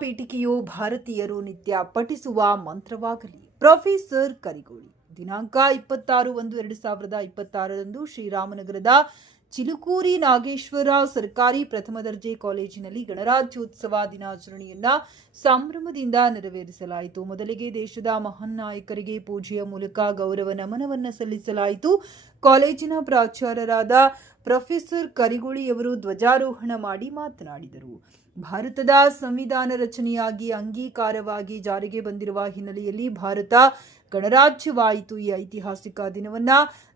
ಪೀಠಿಕೆಯು ಭಾರತೀಯರು ನಿತ್ಯ ಪಠಿಸುವ ಮಂತ್ರವಾಗಲಿ. ಪ್ರೊಫೆಸರ್ ಕರಿಗೋಳಿ. ದಿನಾಂಕ 26/1/2026ರಂದು ಶ್ರೀರಾಮನಗರದ ಚಿಲುಕೂರಿ ನಾಗೇಶ್ವರ ಸರ್ಕಾರಿ ಪ್ರಥಮ ದರ್ಜೆ ಕಾಲೇಜಿನಲ್ಲಿ ಗಣರಾಜ್ಯೋತ್ಸವ ದಿನಾಚರಣೆಯನ್ನ ಸಂಭ್ರಮದಿಂದ ನೆರವೇರಿಸಲಾಯಿತು. ಮೊದಲಿಗೆ ದೇಶದ ಮಹಾನ್ ನಾಯಕರಿಗೆ ಪೂಜೆಯ ಮೂಲಕ ಗೌರವ ನಮನವನ್ನು ಸಲ್ಲಿಸಲಾಯಿತು. ಕಾಲೇಜಿನ ಪ್ರಾಚಾರ್ಯರಾದ ಪ್ರೊಫೆಸರ್ ಕರಿಗೋಳಿಯವರು ಧ್ವಜಾರೋಹಣ ಮಾಡಿ ಮಾತನಾಡಿದರು. ಭಾರತದ ಸಂವಿಧಾನ ರಚನೆಯಾಗಿ ಅಂಗೀಕಾರವಾಗಿ ಜಾರಿಗೆ ಬಂದಿರುವ ಹಿನ್ನೆಲೆಯಲ್ಲಿ ಭಾರತ ಗಣರಾಜ್ಯವಾಯಿತು. ಈ ಐತಿಹಾಸಿಕ ದಿನವನ್ನ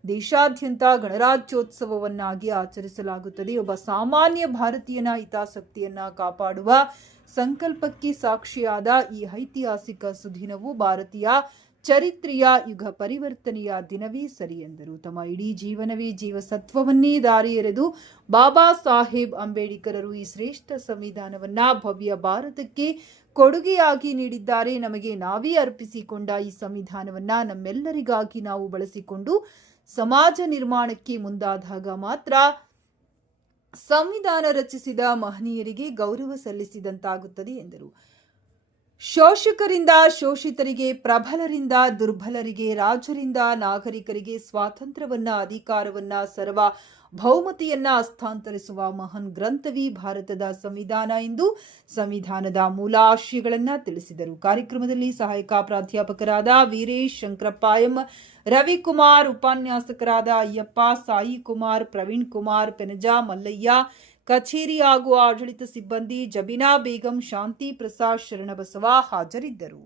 ದೇಶಾದ್ಯಂತ ಗಣರಾಜ್ಯೋತ್ಸವವನ್ನಾಗಿ ಆಚರಿಸಲಾಗುತ್ತದೆ. ಒಬ್ಬ ಸಾಮಾನ್ಯ ಭಾರತೀಯನ ಹಿತಾಸಕ್ತಿಯನ್ನ ಕಾಪಾಡುವ ಸಂಕಲ್ಪಕ್ಕೆ ಸಾಕ್ಷಿಯಾದ ಈ ಐತಿಹಾಸಿಕ ಸುದಿನವು ಭಾರತೀಯ ಚರಿತ್ರೆಯ ಯುಗ ಪರಿವರ್ತನೆಯ ದಿನವೇ ಸರಿ ಎಂದರು. ತಮ್ಮ ಇಡೀ ಜೀವನವೇ ಜೀವಸತ್ವವನ್ನೇ ದಾರಿ ಎರೆದು ಬಾಬಾ ಸಾಹೇಬ್ ಅಂಬೇಡ್ಕರರು ಈ ಶ್ರೇಷ್ಠ ಸಂವಿಧಾನವನ್ನ ಭವ್ಯ ಭಾರತಕ್ಕೆ ಕೊಡುಗೆಯಾಗಿ ನೀಡಿದ್ದಾರೆ. ನಮಗೆ ನಾವೇ ಅರ್ಪಿಸಿಕೊಂಡ ಈ ಸಂವಿಧಾನವನ್ನ ನಮ್ಮೆಲ್ಲರಿಗಾಗಿ ನಾವು ಬಳಸಿಕೊಂಡು ಸಮಾಜ ನಿರ್ಮಾಣಕ್ಕೆ ಮುಂದಾದಾಗ ಮಾತ್ರ ಸಂವಿಧಾನ ರಚಿಸಿದ ಮಹನೀಯರಿಗೆ ಗೌರವ ಸಲ್ಲಿಸಿದಂತಾಗುತ್ತದೆ ಎಂದರು. ಶೋಷಕರಿಂದ ಶೋಷಿತರಿಗೆ, ಪ್ರಬಲರಿಂದ ದುರ್ಬಲರಿಗೆ, ರಾಜರಿಂದ ನಾಗರಿಕರಿಗೆ ಸ್ವಾತಂತ್ರ್ಯವನ್ನ, ಅಧಿಕಾರವನ್ನ, ಸಾರ್ವಭೌಮತೆಯನ್ನ ಹಸ್ತಾಂತರಿಸುವ ಮಹಾನ್ ಗ್ರಂಥವೇ ಭಾರತದ ಸಂವಿಧಾನ ಎಂದು ಸಂವಿಧಾನದ ಮೂಲ ಆಶಯಗಳನ್ನ ತಿಳಿಸಿದರು. ಕಾರ್ಯಕ್ರಮದಲ್ಲಿ ಸಹಾಯಕ ಪ್ರಾಧ್ಯಾಪಕರಾದ ವೀರೇಶ್, ಶಂಕರಪ್ಪ ಎಂ, ರವಿಕುಮಾರ್, ಉಪನ್ಯಾಸಕರಾದ ಅಯ್ಯಪ್ಪ, ಸಾಯಿ ಕುಮಾರ್, ಪ್ರವೀಣ್ ಕುಮಾರ್, ಪೆನಜಾ, ಮಲ್ಲಯ್ಯ, ಕಚೇರಿ ಹಾಗೂ ಆಡಳಿತ ಸಿಬ್ಬಂದಿ ಜಬೀನಾ ಬೇಗಂ, ಶಾಂತಿ ಪ್ರಸಾದ್, ಶರಣಬಸವ ಹಾಜರಿದ್ದರು.